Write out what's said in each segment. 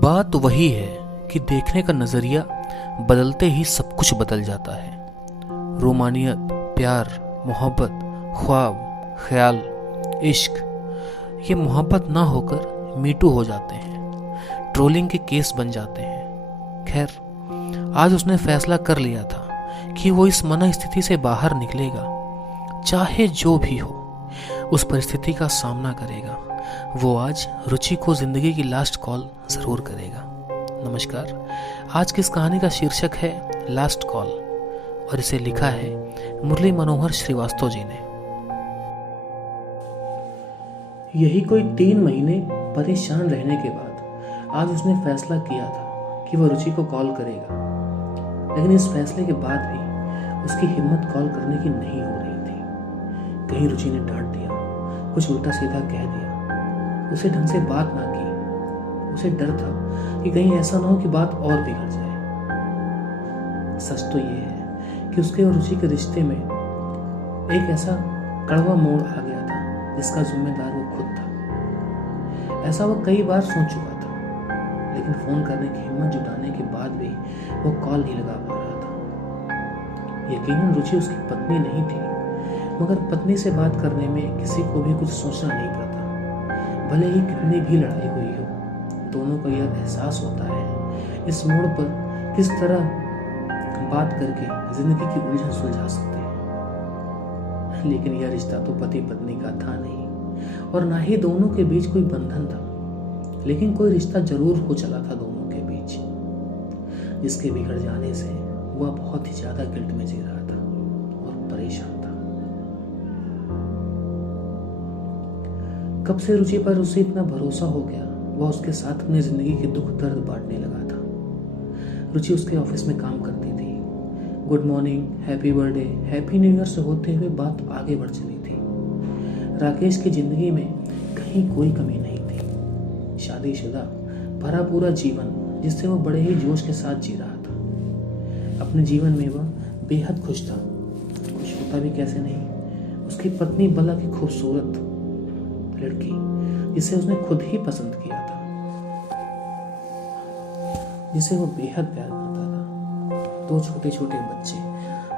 बात वही है कि देखने का नजरिया बदलते ही सब कुछ बदल जाता है। रोमानियत, प्यार, मोहब्बत, ख्वाब, ख्याल, इश्क, ये मोहब्बत ना होकर मीटू हो जाते हैं, ट्रोलिंग के केस बन जाते हैं। खैर, आज उसने फैसला कर लिया था कि वो इस मना स्थिति से बाहर निकलेगा, चाहे जो भी हो उस परिस्थिति का सामना करेगा। वो आज रुचि को जिंदगी की लास्ट कॉल जरूर करेगा। नमस्कार, आज की इस कहानी का शीर्षक है लास्ट कॉल और इसे लिखा है मुरली मनोहर श्रीवास्तव जी ने। यही कोई 3 महीने परेशान रहने के बाद आज उसने फैसला किया था कि वह रुचि को कॉल करेगा, लेकिन इस फैसले के बाद भी उसकी हिम्मत कॉल करने की नहीं हो रही थी। कहीं रुचि ने डांट दिया, कुछ उल्टा सीधा कह दिया, उसे ढंग से बात ना की। उसे डर था कि कहीं ऐसा ना हो कि बात और बिगड़ जाए। सच तो ये है कि उसके और रुचि के रिश्ते में एक ऐसा कड़वा मोड़ आ गया था जिसका जिम्मेदार वो खुद था। ऐसा वो कई बार सोच चुका था, लेकिन फोन करने की हिम्मत जुटाने के बाद भी वो कॉल नहीं लगा पा रहा था। यकीनन रुचि उसकी पत्नी नहीं थी, मगर पत्नी से बात करने में किसी को भी कुछ सोचना नहीं पड़ता। भले ही कितनी भी लड़ाई हुई हो, दोनों को यह एहसास होता है इस मोड़ पर किस तरह बात करके जिंदगी की उलझन सुलझा सकते हैं। लेकिन यह रिश्ता तो पति पत्नी का था नहीं, और ना ही दोनों के बीच कोई बंधन था, लेकिन कोई रिश्ता जरूर हो चला था दोनों के बीच, जिसके बिगड़ जाने से वह बहुत ही ज्यादा गिल्ट में जी रहा था और परेशान था। कब से रुचि पर उसे इतना भरोसा हो गया, वह उसके साथ अपनी जिंदगी के दुख दर्द बांटने लगा था। रुचि उसके ऑफिस में काम करती थी। Good morning, happy birthday, happy new year से होते हुए बात आगे बढ़ चली थी। राकेश की जिंदगी में कहीं कोई कमी नहीं थी। शादीशुदा भरा पूरा जीवन जिससे वो बड़े ही जोश के साथ जी रहा था। अपने जीवन में वह बेहद खुश था। खुश होता भी कैसे नहीं, उसकी पत्नी बला की खूबसूरत लड़की जिसे उसने खुद ही पसंद किया था, जिसे वो बेहद प्यार करता था, 2 छोटे छोटे बच्चे,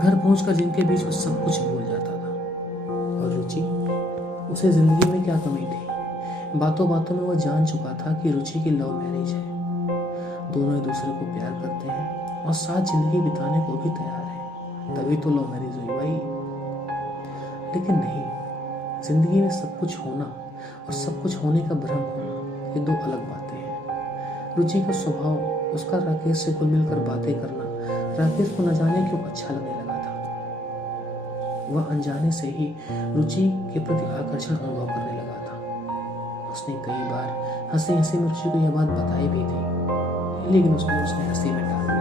घर पहुंचकर जिनके बीच वो सब कुछ भूल जाता था। और रुचि, उसे जिंदगी में क्या कमी थी? बातों बातों में वो जान चुका था कि रुचि की लव मैरिज है। दोनों एक दूसरे को प्यार करते हैं और साथ जिंदगी बिताने को भी तैयार है, तभी तो लव मैरिज हुई भाई। लेकिन नहीं, जिंदगी में सब कुछ होना और सब कुछ होने का भ्रम होना, ये 2 अलग बातें हैं। रुचि का स्वभाव, उसका राकेश से घुल मिलकर बातें करना राकेश को न जाने क्यों अच्छा लगने लगा था। वह अनजाने से ही रुचि के प्रति आकर्षण अनुभव करने लगा था। उसने कई बार हंसी हंसी में रुचि को यह बात बताई भी थी, लेकिन उसने हंसी में टाल दिया।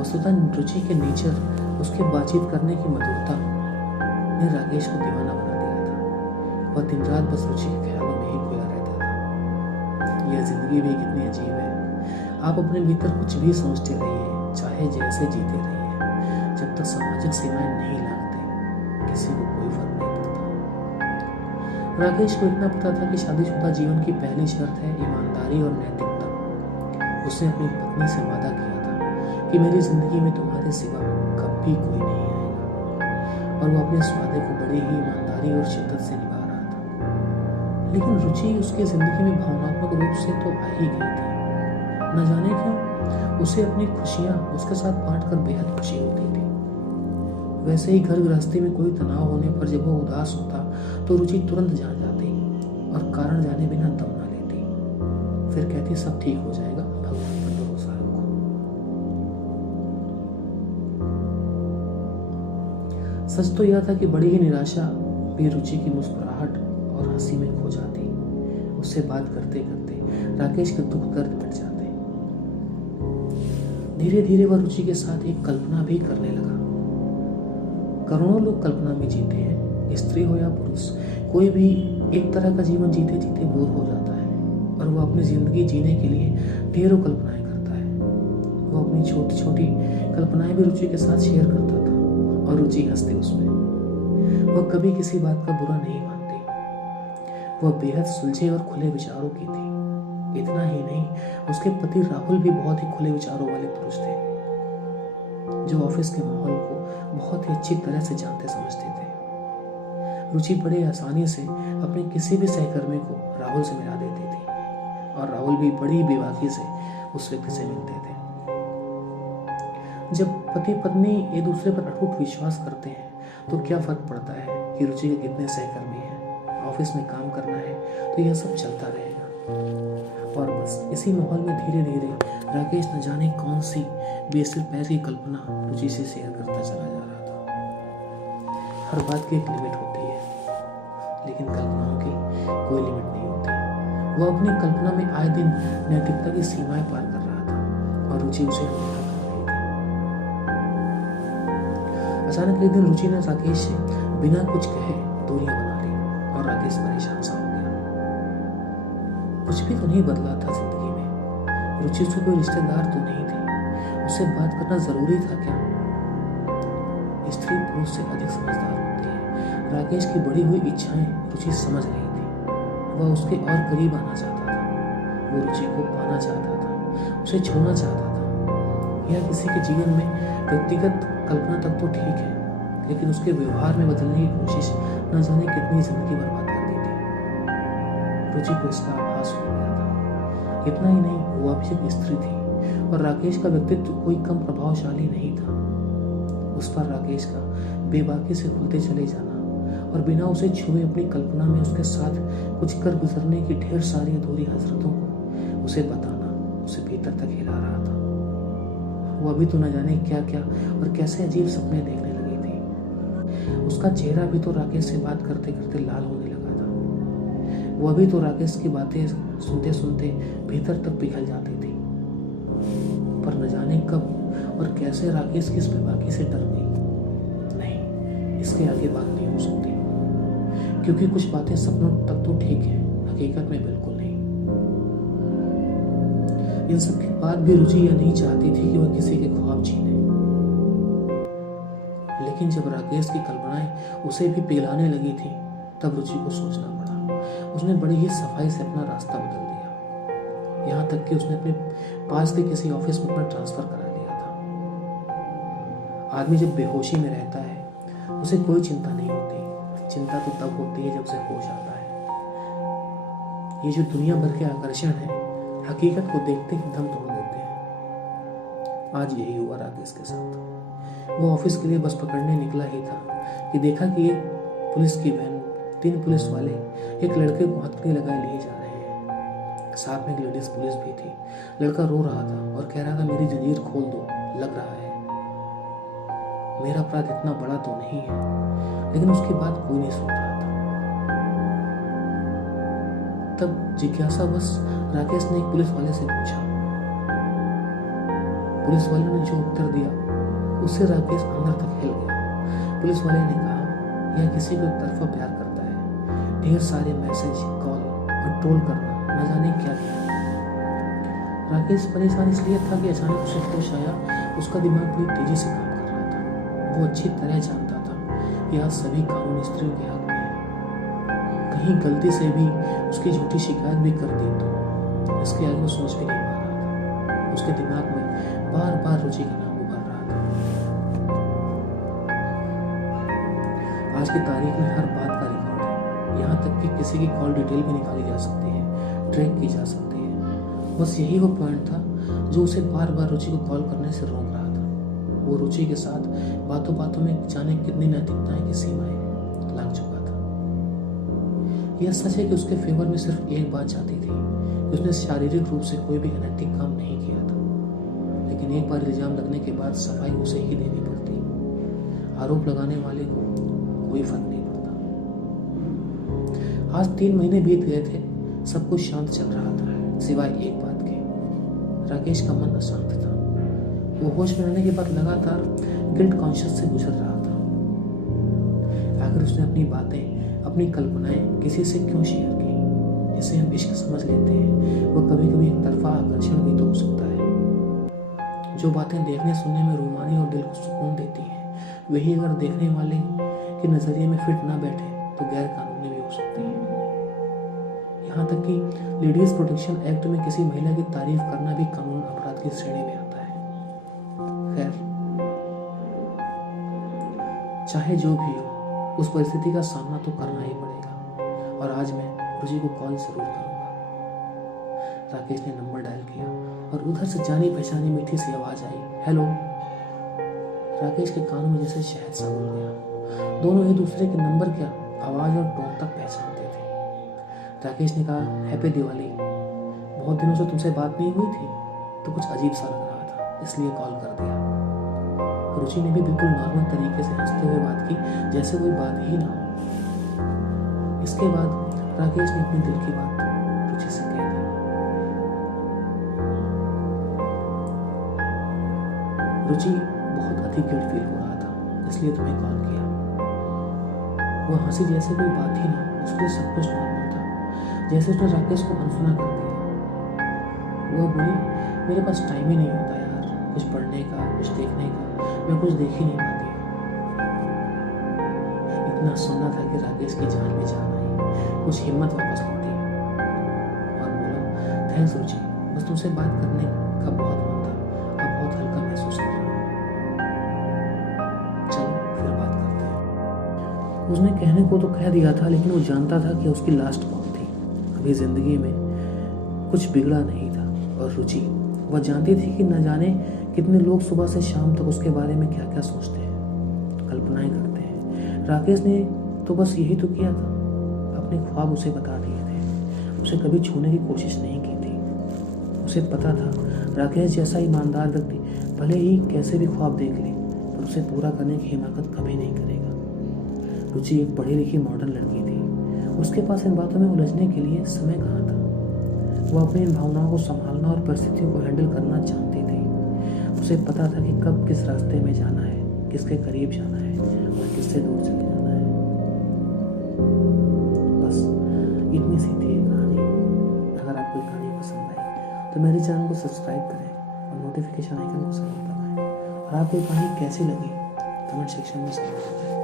वस्तुतः रुचि के नेचर, उसके बातचीत करने की मधुरता ने राकेश को दीवाना बना दिया था। वह दिन रात बस रुचि के ख्यालों में ही खोया रहता था। यह जिंदगी भी कितनी अजीब है। आप अपने भीतर कुछ भी सोचते रहिए, चाहे जैसे जीते रहिए, जब तक सामाजिक सीमाएं नहीं लांघते किसी को कोई फर्क नहीं पड़ता। राकेश को इतना पता था कि शादीशुदा जीवन की पहली शर्त है ईमानदारी और नैतिकता। उसने अपनी पत्नी से वादा किया था कि मेरी जिंदगी में तुम्हारे सिवा कभी कोई नहीं आएगा, और वो अपने इस वादे को बड़ी ही ईमानदारी और शिद्दत से निभा रहा था। लेकिन रुचि उसकी जिंदगी में भावनात्मक रूप से तो आ ही गई थी। न जाने क्यों उसे अपनी खुशियां उसके साथ बांटकर बेहद खुशी होती थी। वैसे ही घर गृहस्थी में कोई तनाव होने पर जब वो उदास होता तो रुचि तुरंत जान जाती और कारण जाने बिना दम ना लेती। फिर कहती सब ठीक हो जाएगा, भगवान पर भरोसा रखो। सच तो यह था कि बड़ी ही निराशा भी रुचि की मुस्कुराहट और हंसी में खो जाती। उससे बात करते करते राकेश के दुख दर्द मिट जाते। धीरे धीरे वह रुचि के साथ एक कल्पना भी करने लगा। करोड़ों लोग कल्पना में जीते हैं, स्त्री हो या पुरुष, कोई भी एक तरह का जीवन जीते जीते बोर हो जाता है, और वह अपनी जिंदगी जीने के लिए ढेरों कल्पनाएं करता है। वह अपनी छोटी छोटी कल्पनाएं भी रुचि के साथ शेयर करता था, और रुचि हंसती उसमें। वह कभी किसी बात का बुरा नहीं मानती। वह बेहद सुलझे और खुले विचारों की थी। इतना ही नहीं, उसके पति राहुल भी बहुत ही खुले विचारों वाले पुरुष थे, जो ऑफिस के माहौल को बहुत ही अच्छी तरह से जानते समझते थे। रुचि बड़े आसानी से अपने किसी भी सहकर्मी को राहुल से मिला देती थी और राहुल भी बड़ी बेबाकी से उस व्यक्ति से मिलते थे। जब पति पत्नी एक दूसरे पर अटूट विश्वास करते हैं तो क्या फर्क पड़ता है कि रुचि के कितने सहकर्मी हैं, ऑफिस में काम करना है तो यह सब चलता रहेगा। और बस इसी माहौल में धीरे धीरे राकेश न जाने कौन सी बेसिल पैर की कल्पना रुचि से शेयर करता चला जा रहा था। हर बात की एक लिमिट होती है, लेकिन कल्पनाओं की कोई लिमिट नहीं होती। वो अपनी कल्पना में आए दिन नैतिकता की सीमाएं पार कर रहा था और रुचि उसे अनदेखा कर रही थी। अचानक एक दिन रुचि ने राकेश से बिना कुछ कहे दूरियां बना ली और राकेश परेशान सा हो गया। कुछ भी तो नहीं बदला था जिंदगी में। रुचि से कोई रिश्तेदार तो नहीं थी, उससे बात करना जरूरी था क्या? स्त्री पुरुष से अधिक समझदार होती है। राकेश की बढ़ी हुई इच्छाएं रुचि समझ रही थी। वह उसके और करीब आना चाहता था, वो रुचि को पाना चाहता था, उसे छूना चाहता था। यह किसी के जीवन में व्यक्तिगत कल्पना तक तो ठीक है, लेकिन उसके व्यवहार में बदलने की कोशिश न जाने कितनी जिंदगी बर्बाद कर दी थी। रुचि को इसका आभास हो गया था। इतना ही नहीं, वह भी एक स्त्री थी और राकेश का व्यक्तित्व कोई कम प्रभावशाली नहीं था। उस पर राकेश का बेबाकी से खुलते चले जाना और बिना उसे छुए अपनी कल्पना में उसके साथ कुछ कर गुजरने की ढेर सारी अधूरी हसरतों को उसे बताना उसे भीतर तक हिला रहा था। वो अभी तो न जाने क्या क्या और कैसे अजीब सपने देखने लगी थी। उसका चेहरा भी तो राकेश से बात करते करते लाल होने लगा था। वो अभी तो राकेश की बातें सुनते सुनते भीतर तक पिघल जाती थी। पर न जाने कब और कैसे राकेश की इस बेबाकी से डर गई। नहीं, इसके आगे बात नहीं हो सकती, क्योंकि कुछ बातें सपनों तक तो ठीक है, हकीकत में बिल्कुल नहीं। इन सब के बाद भी रुचि यह नहीं चाहती थी कि वह किसी के ख्वाब छीने। लेकिन जब राकेश की कल्पनाएं उसे भी पिघलाने लगी थी, तब रुचि को सोचना पड़ा। उसने बड़ी ही सफाई से अपना रास्ता बदल दिया। यहाँ तक कि उसने अपने पास के किसी ऑफिस में अपना ट्रांसफर करा लिया था। आदमी जब बेहोशी में रहता है उसे कोई चिंता नहीं होती। चिंता तो तब होती है जब उसे होश आता है। ये जो दुनिया भर के आकर्षण है, हकीकत को देखते ही दम तोड़ देते हैं। आज यही हुआ राकेश के साथ। वो ऑफिस के लिए बस पकड़ने निकला ही था कि देखा कि एक पुलिस की वैन 3 पुलिस वाले एक लड़के को हथकड़ी लगाए लिए जा रहे हैं। साथ में एक लेडीज पुलिस भी थी। लड़का रो रहा था और कह रहा था, मेरी जंजीर खोल दो, लग रहा है। मेरा अपराध इतना बड़ा तो नहीं है, लेकिन उसकी बात कोई नहीं सुन रहा था। तब जिज्ञासावश राकेश ने एक पुलिस वाले से पूछा। पुलिस वाले ने जो उत्तर दिया उससे राकेश अंदर तक हिल गया। पुलिस वाले ने कहा, यह किसी को एक तरफा प्यार करता है। ढेर सारे मैसेज, कॉल और ट्रोल करना, न जाने क्या क्या। राकेश परेशान इसलिए था कि अचानक उसे होश आया। उसका दिमाग बड़ी तेजी से काम कर रहा था। वो अच्छी तरह जानता था कि आज सभी कानून स्त्रियों के हाथ में है। कहीं गलती से भी उसकी झूठी शिकायत भी कर दी तो इसके आगे वो सोच भी नहीं पा रहा था। उसके दिमाग में बार बार रुचि का नाम उभर रहा था। आज की तारीख में हर बात का रिकॉर्ड है। यहाँ तक कि किसी की कॉल डिटेल भी निकाली जा सकती है, ट्रैक की जा सकती है। बस यही वो पॉइंट था जो उसे बार बार रुचि को कॉल करने से रोक रहा था। वो रुचि के साथ बातों बातों में जाने कितनी नैतिकताएं की सीमाएं लांघ चुका था। यह सच है कि उसके फेवर में सिर्फ एक बात चाहती थी कि उसने शारीरिक रूप से कोई भी अनैतिक काम नहीं किया था, लेकिन एक बार इल्जाम लगने के बाद सफाई उसे ही देनी पड़ती। आरोप लगाने वाले को कोई फर्क नहीं पड़ता। आज 3 महीने बीत गए थे। सब कुछ शांत चल रहा था, सिवाय एक बात के। राकेश का मन अशांत था। वो होश में आने के बाद लगातार गिल्ट कॉन्शियस से गुजर रहा था। आखिर उसने अपनी बातें, अपनी कल्पनाएं किसी से क्यों शेयर की? जिसे हम इश्क समझ लेते हैं, वो कभी कभी एक तरफा आकर्षण भी तो हो सकता है। जो बातें देखने सुनने में रूमानी और दिल को सुकून देती हैं, वही अगर देखने वाले के नजरिए में फिट ना बैठे तो गैर कानूनी भी हो सकती है। यहाँ तक कि लेडीज प्रोटेक्शन एक्ट में किसी महिला की तारीफ करना भी कानून अपराध की श्रेणी में आता है। खैर, चाहे जो भी हो, उस परिस्थिति का सामना तो करना ही पड़ेगा और आज मैं रुचि को कॉल जरूर करूंगा। राकेश ने नंबर डायल किया और उधर से जानी पहचानी मीठी सी आवाज आई, हेलो। राकेश के कानों में जैसे शहद सा घुल गया। दोनों एक दूसरे के नंबर की आवाज और टोन तक पहचानते थे। राकेश ने कहा, हैप्पी दिवाली। बहुत दिनों से तुमसे बात नहीं हुई थी तो कुछ अजीब सा लग रहा था, इसलिए कॉल कर दिया। रुचि ने भी बिल्कुल नॉर्मल तरीके से हंसते हुए बात की, जैसे कोई बात ही ना हो। इसके बाद राकेश ने अपने दिल की बात रुचि से कह दी। रुचि, बहुत अधिक गिल्ट फील हो रहा था, इसलिए तुम्हें कॉल किया। वह हंसी जैसे कोई बात ही ना, उसके लिए सब कुछ नॉर्मल था, जैसे उसने राकेश को अनसुना कर दिया। वह बोली, मेरे पास टाइम ही नहीं होता यार, कुछ पढ़ने का, कुछ देखने का, मैं कुछ देख ही नहीं पाती। इतना सुनना था कि राकेश की जान में जान आई, कुछ हिम्मत वापस लौटी और बोला, थैंक्स रुचि, बस तुमसे बात करने का बहुत मन था, अब बहुत हल्का महसूस कर रहा हूँ। चलो फिर बात करते हैं। उसने कहने को तो कह दिया था, लेकिन वो जानता था कि उसकी लास्ट कॉल थी। अभी जिंदगी में कुछ बिगड़ा नहीं था और रुचि, वह जानती थी कि न जाने कितने लोग सुबह से शाम तक उसके बारे में क्या क्या सोचते हैं, कल्पनाएं करते हैं। राकेश ने तो बस यही तो किया था, अपने ख्वाब उसे बता दिए थे, उसे कभी छूने की कोशिश नहीं की थी। उसे पता था राकेश जैसा ईमानदार व्यक्ति भले ही कैसे भी ख्वाब देख ले, पर उसे पूरा करने की हिम्मत कभी नहीं करेगा। रुचि एक पढ़ी लिखी मॉडर्न लड़की थी, उसके पास इन बातों में उलझने के लिए समय कहाँ था। वह अपनी इन भावनाओं को संभालना और परिस्थितियों को हैंडल करना जानती थी। उसे पता था कि कब किस रास्ते में जाना है, किसके करीब जाना है और किससे दूर चले जाना है। बस इतनी सी थी कहानी। अगर आपको कहानी पसंद आई तो मेरे चैनल को सब्सक्राइब करें और नोटिफिकेशन आइकन को जरूर दबाएं। और आपको कहानी कैसी लगी कमेंट सेक्शन में जरूर बताएं।